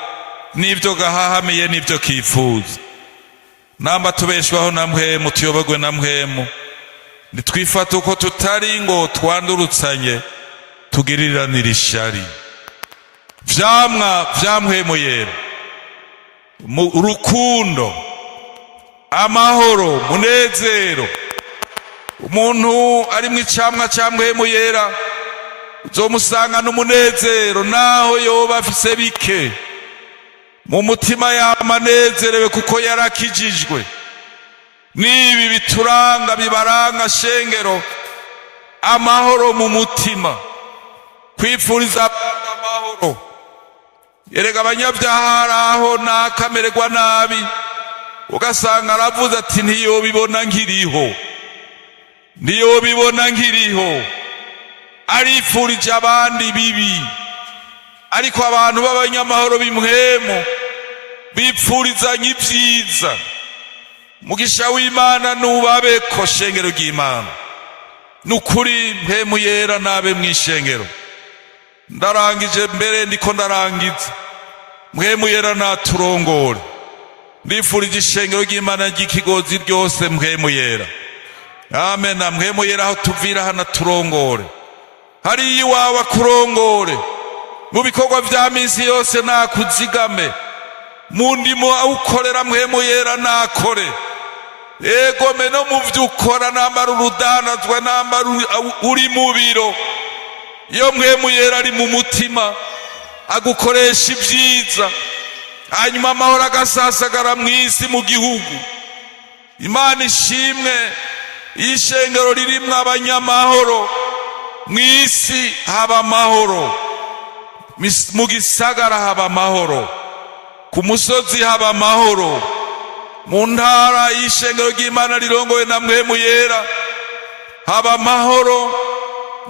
n'ibyo gahahamiye n'ibyo kifuza. Namba tubeshwaho na mpwemu, tuyobogwe na mpwemu, nitwifata uko tutari ngo twandurutsanye tugiriranira ishari. Vyamwa vya mpwemu yera: urukundo, amahoro, munezero. Umuntu ari mu icamwa cya mpwemu yera uzomusanga n'umunezero, naho yoba afise bike mu mutima yamanezerewe kuko yarakijijwe. Nibi bituranga bibaranga shengero: amahoro mu mutima, kwifuriza amahoro. Erega abanyabyaha araho nakamererwa nabi, ugasanga aravuze ati ntiyobibona nkiriho, ntiyobibona nkiriho, arifurije abandi bibi. Ariko abantu b'abanyamahoro b'imwemu bipfurizanya ibyiza. Mugisha w'Imana nubabeko shengero ry'Imana, nukuri mpemu yera nabe mw'ishengero. Ndarangije mbere ndiko ndarangiza, mpemu yera naturongore. Ndifurije ishengero ry'Imana ry'ikigozi ryose mpemu yera. Amen. Mpemu yera aho tuvira hana turongore, hari iwawe kurongore, mu bikorwa vya minsi yose nakuzigame, mu ndimo awukorera mpemu yera nakore. Ego meno mu vyukora nambara urudanazwa, nambara uri mu biro, iyo mpemu yera ari mu mutima agukoresha ibyiza, hanyuma amahoro agasasagara mw'isi mu gihugu. Imana ishimwe ishengero ririmwo abanyamahoro, mw'isi haba amahoro, mu gisagara haba amahoro, ku musozi haba amahoro, mu ntara y'ishengero ry'Imana rirongowe na mpemu yera haba amahoro.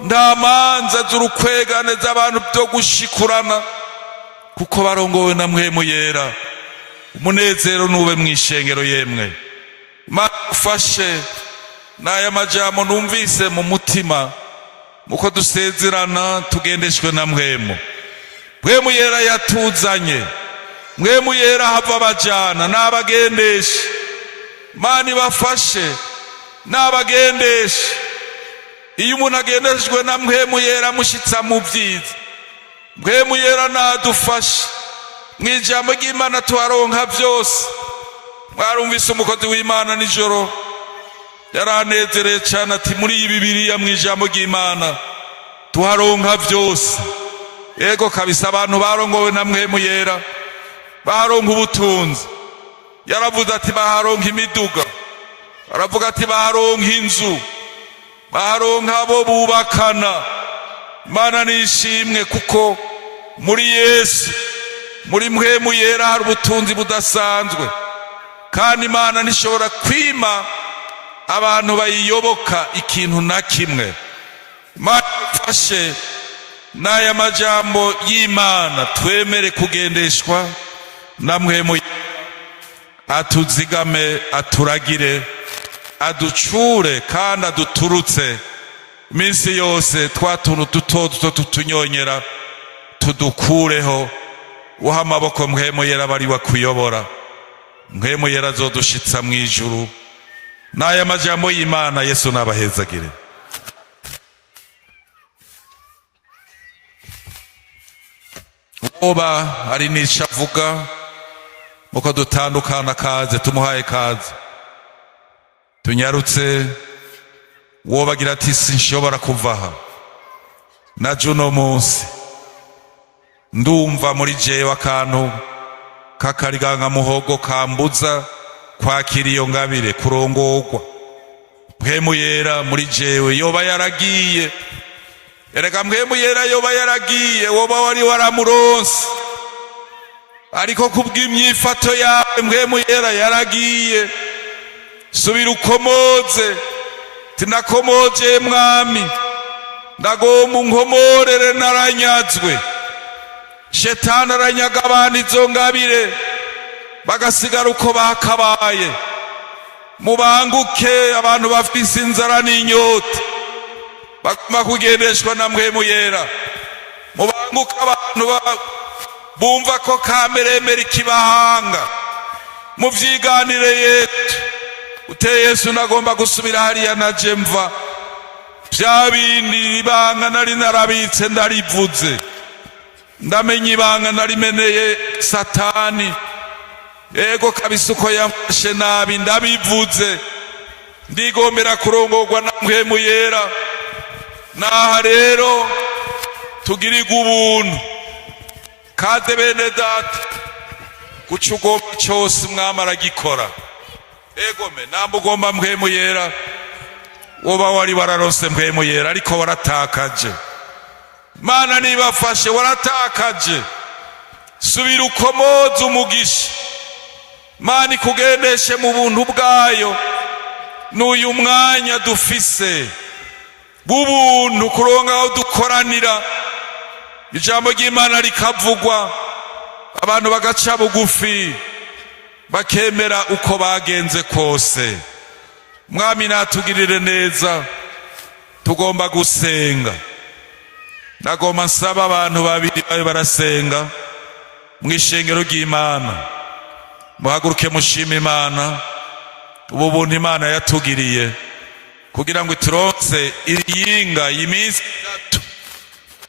Nta manza z'urukwegane z'abantu byo gushikurana, kuko barongowe na mpemu yera. Umunezero nube mw'ishengero yemwe. Imana ufashe n'aya majambo numvise mu mutima, muko dusezerana tugendeshwe na mpemu. Mpemu yera yatuzanye, mpemu yera hava abajana n'abagendesha. Imana ibafashe n'abagendesha. Iyo umuntu agendeshwe na mpemu yera amushitsa mu byiza. Mpemu yera nadufashe mw'ijambo ry'Imana tuharonka byose. Mwarumvise umukozi w'Imana nijoro yaranezereye cyane ati muri iyi Bibiliya mw'ijambo ry'Imana tuharonka byose. Ego kabisa, abantu barongowe na mpemu yera baharonka ubutunzi. Yaravuze ati baharonka imiduga, aravuga ati baharonka inzu, baharonka abo bubakana. Imana nishimwe, kuko muri Yesu, muri mpemu yera hari ubutunzi budasanzwe, kandi Imana nishobora kwima abantu bayiyoboka ikintu na kimwe. Imana ifashe n'aya majambo y'Imana twemere kugendeshwa na mpemu yera, atuzigame, aturagire, aducure kandi aduturutse minsi yose. Twa tuntu duto duto tutunyonyera tudukureho. Uha amaboko mpemu yera bari wakuyobora. Mpemu yera azodushitsa mw'ijuru. N'aya majambo y'Imana Yesu nabahezagire. Oba ari nisha avuga, muko dutandukana kaze, tumuhaye kaze. Tunyarutse wobagira ati sinshobora kuvaha, na juno munsi ndumva muri jewe akantu kakariganga muhogo kambuza kwakira iyo ngabire, kurongorwa. Mpemu yera muri jewe yoba yaragiye. Erega mpemu yera yoba yaragiye, woba wari waramuronse, ariko kubw'imyifato yawe mpemu yera yaragiye. Subira ukomoze, tinakomoje mwami, ndagomba unkomorere, naranyazwe. Shetani aranyaga abantu izo ngabire, bagasigara uko bakabaye. Mubanguke abantu bafise inzara n'inyota bagomba kugendeshwa na mpwemu yera. Mubanguke abantu bumva ko kameremera ikibahanga muvyiganire yetu uteye Yesu nagomba gusubira hariya naje mva vya bindi ibanga nari narabitse ndarivuze ndamenye ibanga narimeneye Satani ego kabisa uko yamfashe nabi ndabivuze ndigomera kurongorwa na mpwemu yera. Naha rero tugirirwa ubuntu kaze bene data guca ugomba cyose umwami aragikora. Egome namba ugomba mpwemu yera woba wari wararose mpwemu yera ariko waratakaje. Mana nibafashe waratakaje, subira ukomoze umugisha Mana ikugendeshe mu buntu bwayo. N'uyu mwanya dufise b'ubuntu kuronka aho dukoranira ijambo ry'Imana rikavugwa abantu bagaca bugufi bakemera uko bagenze kose. Mwami natugirire neza, tugomba gusenga. Nagomba nsaba abantu babiri babe barasenga mw'ishengero ry'Imana. Muhaguruke mushime Imana ubu buntu Imana yatugiriye kugira ngo ituronse iriyinga iminsi 3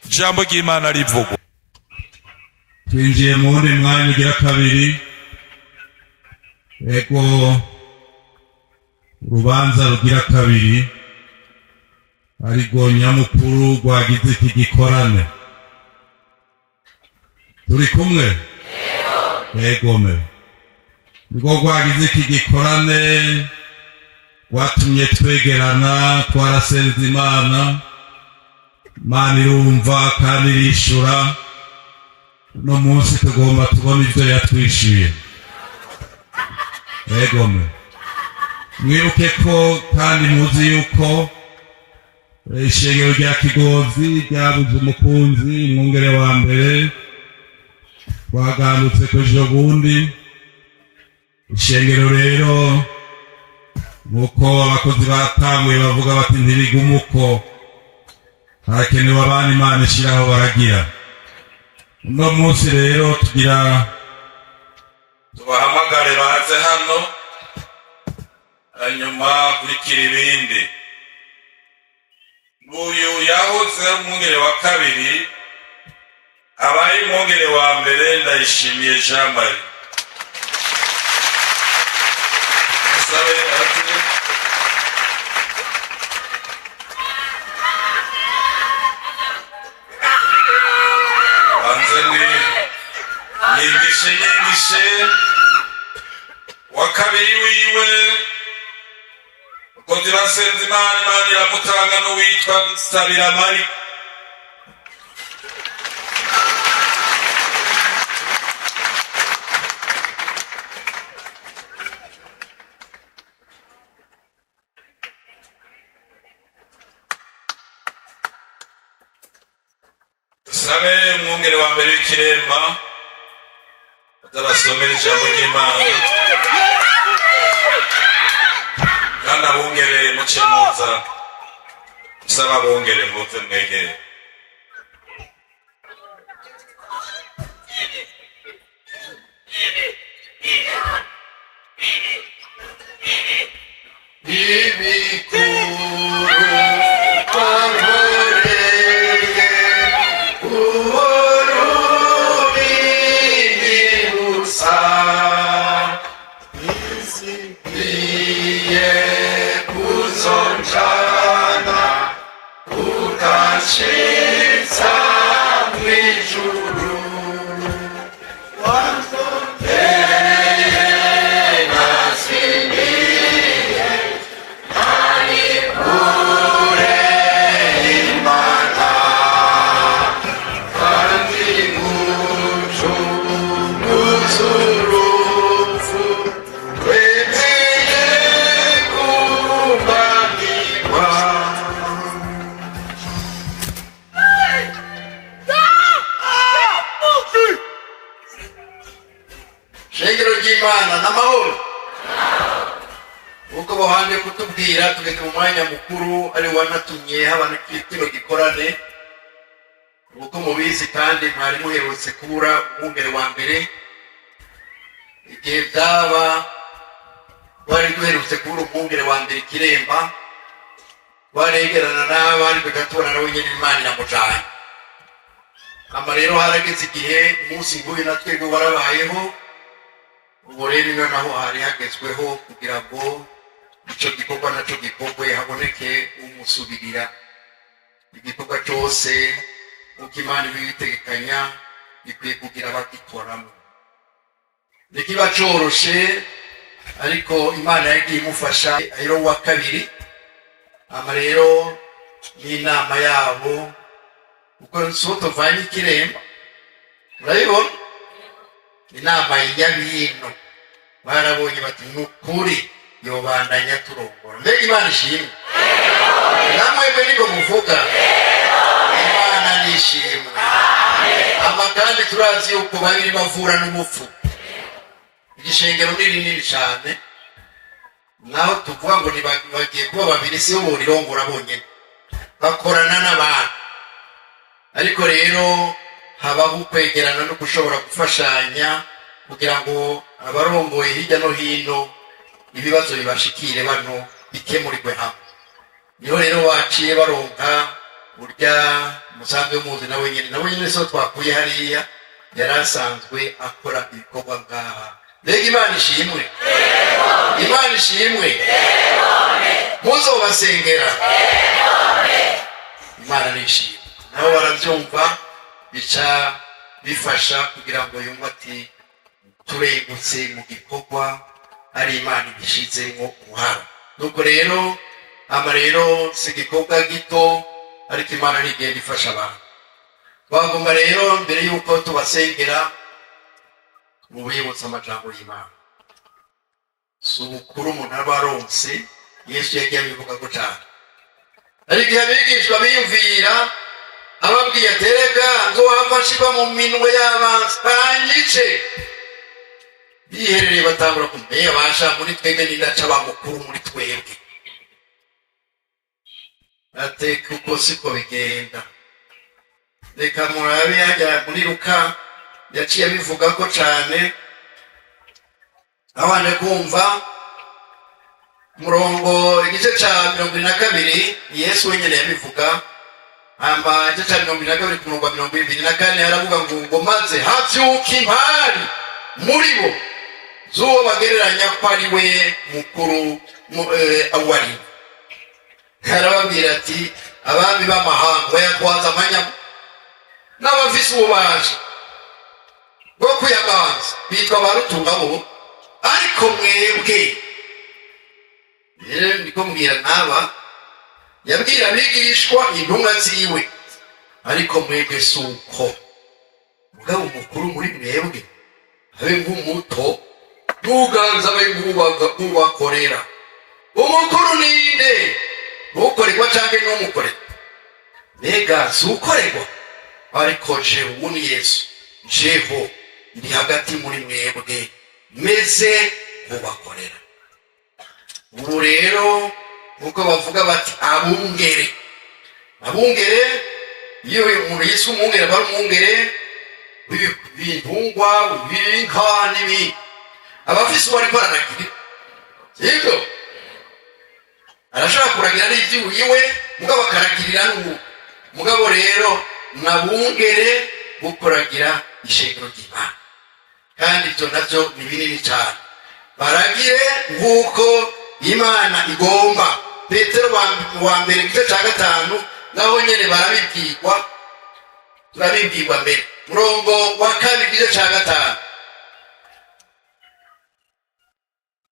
ijambo ry'Imana rivugwa. Twinjiye mu wundi mwanya ugira kabiri. Ego urubanza rugira kabiri ariko nyamukuru rwagize iki gikorane. Turi kumwe? Egome niko rwagize iki gikorane watumye twegerana twarasenze Imana. Imana irumva kandi irishura. No munsi tugomba tubona ibyo yatwishyuye. Egome mwibuke ko kandi muzi yuko ishengero rya Kigozi ryabuze umukunzi umwungere wa mbere twagandutse ko ejo bundi. Ishengero rero nuko abakozi batanguye bavuga bati ntibigumuko harakenewe abana Imana ishiraho baragira. Uno munsi rero tugira tubahamagare baze hano hanyuma kurikira ibindi. Uyu yahoze umwungere wa kabiri abaye umwungere wa mbere Ndayishimiye Jean Marie. Musabe ati yigishe wa kabiri wiwe uko basenze Imana iramutanga n'uwitwa Sabira Mari. Sabe umwungere wa mbere w'Ikiremba azabasomera ijambo ry'Imana kandi abungere muce muza usaba abungere muze mwegere. Shit. shengero ry'Imana n'amahoro uko bohange kutubwira tugeze mu mwanya mukuru ari wanatumye habana kino gikorane uko mubizi kandi mwari muherutse kubura umwungere wa mbere igihe byaba wari duherutse kubura umwungere wa mbere Kiremba waregerana n'abari kugatubona nawe nyine Imana iramujanye ama rero harageze igihe umunsi nguyu natwebwe warabayeho ubu rero ino naho hari hagezweho kugira ngo ico gikorwa naco gikorwe haboneke umusubirira igikorwa cyose uko Imana ibitegekanya bikwiye kugira abagikoramo nikiba coroshe ariko Imana yagiye imufasha ayiro wa kabiri ama rero n'inama yabo uko nsoto vanye Kiremba urabibona inama y'abino barabonye bati nukuri yobandanya turongora mbega Imana ishimwe namwe niko muvuga Imana nishimwe ama kandi turazi yuko babiri bavura n'umupfu igishengero nini cyane naho tuvuga ngo bagiye kuba babiri si bo rirongora bonyene bakorana n'abantu ariko rero habaho kwegerana no gushobora gufashanya kugira ngo abarongoye hirya no hino ibibazo bibashikire bano bikemurirwe hamwe niho rero waciye baronka burya musanzwe muzi nawe nyine so twakuye hariya yarasanzwe akora ibikorwa ngaha mbega Imana ishimwe Imana ishimwe muzobasengera Imana nishimwe nabo barabyumva bica bifasha kugira ngo yumva ati turengutse mu gikorwa ari Imana ibishizemo uruhara nuko rero ama rero si igikorwa gito ariko Imana nigenda ifasha abantu bagomba rero mbere yuko tubasengera mu bibutsa amajambo y'Imana subukuru umuntu abaronse Yesu yagiye abivuga ko cyane ariko abigishwa biyumvira ababwiye aterega nzohava shiba mu minwe y'abanzi banyice biherereye batangura kumenya basha muri twebwe n'indaca bamukuru muri twebwe ateka uko siko bigenda reka murabe yajya muri Luka yaciye abivuga ko cyane abane kumva murongo igice ca 22 Yesu wenyene yabivuga amba igice ca 22 ku murongo 24 haravuga ngo maze havyuka impari muri bo zuwo bagereranya ko ari we mukuru awari harababwira ati abami b'amahanga bayakwaza amanya n'abafise ububasha bwo kuyaganza bitwa barutunga bo ariko mwebwe rero ndiko mbwira naba yabwira abigishwa intumwa ziwe ariko mwebwe suko mugabo mukuru muri mwebwe abe nk'umuto nuganza abe nk'ubakorera umukuru ninde ukorerwa canke n'umukorera mbega sukorerwa ariko jewe ni Yesu jeho ndi hagati muri mwebwe meze mubakorera ubu rero uko bavuga bati abungere iyo umuntu yise umwungere bari umwungere w'ibintungwa w'inka n'ibi abafise uwo ariko aranagira sibyo arashobora kuragira n'ivyuyiwe mugabo akaragirira n'ubu mugabo rero nabungere gukuragira ishengero ry'Imana kandi ibyo navyo ni binini cyane baragire nk'uko Imana igomba Petero wa mbere igice ca 5 naho nyene barabibwirwa turabibwirwa mbere murongo wa kabiri igice ca 5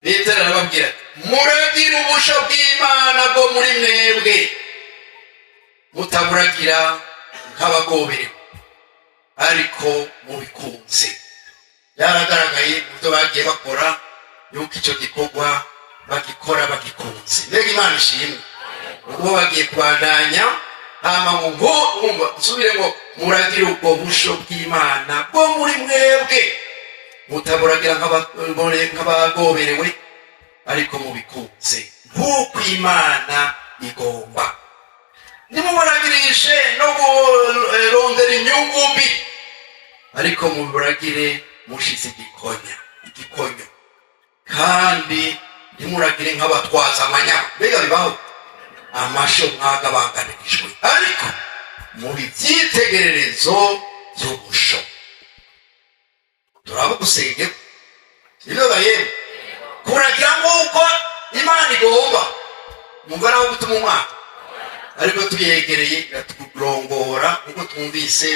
Petero arababwira muragira ubusho bw'Imana bwo muri mwebwe mutaburagira nk'abagoberewe ariko mubikunze yaragaragaye muvyo bagiye bakora yuko ico gikorwa bagikora bagikunze mbega Imana ishimwe ubwo bagiye kubandanya hama ngo nsubire ngo muragira ubwo busho bw'Imana bwo muri mwebwe mutaburagira nk'abagoberewe ariko mubikunze nk'uko Imana igomba. Ntimuburagirishe no kurondera inyungu mbi, ariko muburagire mushize igikonyo, kandi ntimuragire nk'abatwaza amanyama. Mbega bibaho amasho mwagabanganirijwe, ariko muri byitegererezo by'ubusho. Turaba gusenge ibyo bayewe kuragira ngo uko Imana igomba mumva naho gutuma umwaka, ariko tuyegereye iraturongora nk'uko twumvise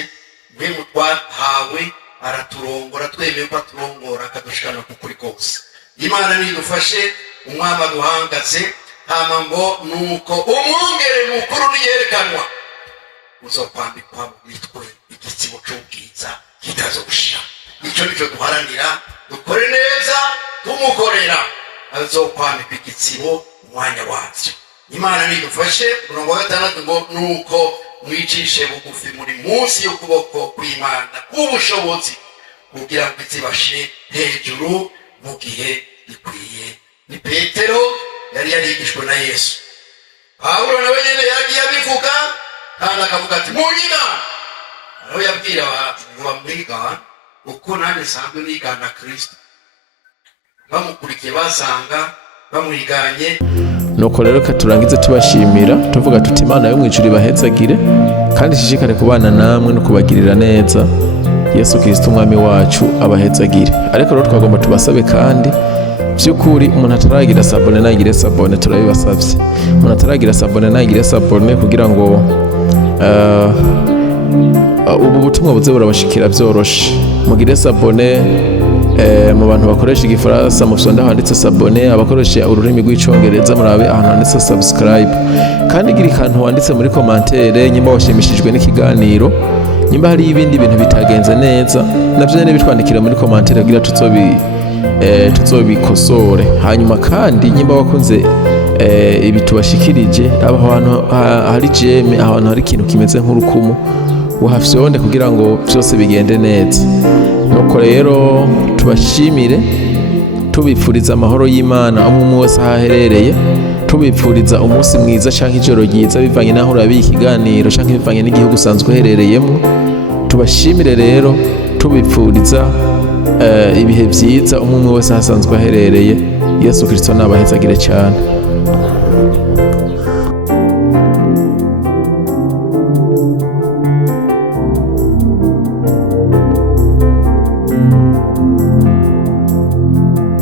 mwemu twahawe araturongora, twemeye ko aturongora akadushikana ku kuri kose. Imana nidufashe, umwami aduhangaze, hama ngo nuko umwungere mukuru niyerekanwa uzokwambikwa mu mitwe igitsibo c'ubwiza kitazogushira. Icyo nicyo duharanira, dukore neza tumukorera, azokwambikwa igitsibo umwanya wavyo. Imana nidufashe. Umurongo wa 6 ngo nuko mwicishe bugufi muri munsi y'ukuboko kw'Imana k'ubushobozi, kugira ngo izibashire hejuru mu gihe gikwiye. Ni Petero yari yarigishwe na Yesu. Pawulo nawe nyene yagiye abivuga, kandi akavuga ati munyina, aho yabwira abantu ngo bamwiga uko nanjye sanzwe nigana Kristo. Bamukurikiye basanga bamwiganye. Nuko rero katurangize tubashimira tuvuga tuti Imana yo mwijuru ibahezagire kandi ishishikare kubana namwe no kubagirira neza. Yesu Kristo umwami wacu abahezagire. Ariko rero twagomba tubasabe kandi by'ukuri umuntu ataragira sabone nagire sabone, turabibasavye. Umuntu ataragira sabone nagire sabone kugira ngo ubu butumwa buze burabashikira byoroshe. Mugire sabone mu bantu bakoresha igifaransa mu sonda handitse sabone, abakoresha ururimi rw'icongereza murabe ahantu handitse subscribe, kandi gira ikantu wanditse muri commentaire nyimba washimishijwe n'ikiganiro, nyimba hari ibindi bintu bitagenze neza navyo nyene bitwandikira muri commentaire kugira tuzobikosore. Hanyuma kandi nyimba wakunze ibi tubashikirije ahantu hari jeme, ahantu hari ikintu kimeze nk'urukumu, uhafyonde kugira ngo byose bigende neza. Nuko rero tubashimire, tubipfuriza amahoro y'Imana umwe wese ahaherereye, tubipfuriza umunsi mwiza canke ijoro ryiza bivanye naho urabiye ikiganiro canke bivanye n'igihugu usanzwe uherereyemo. Tubashimire rero, tubipfuriza ibihe byiza umwe wese ahasanzwe aherereye. Yesu Kristo nabahezagire cyane.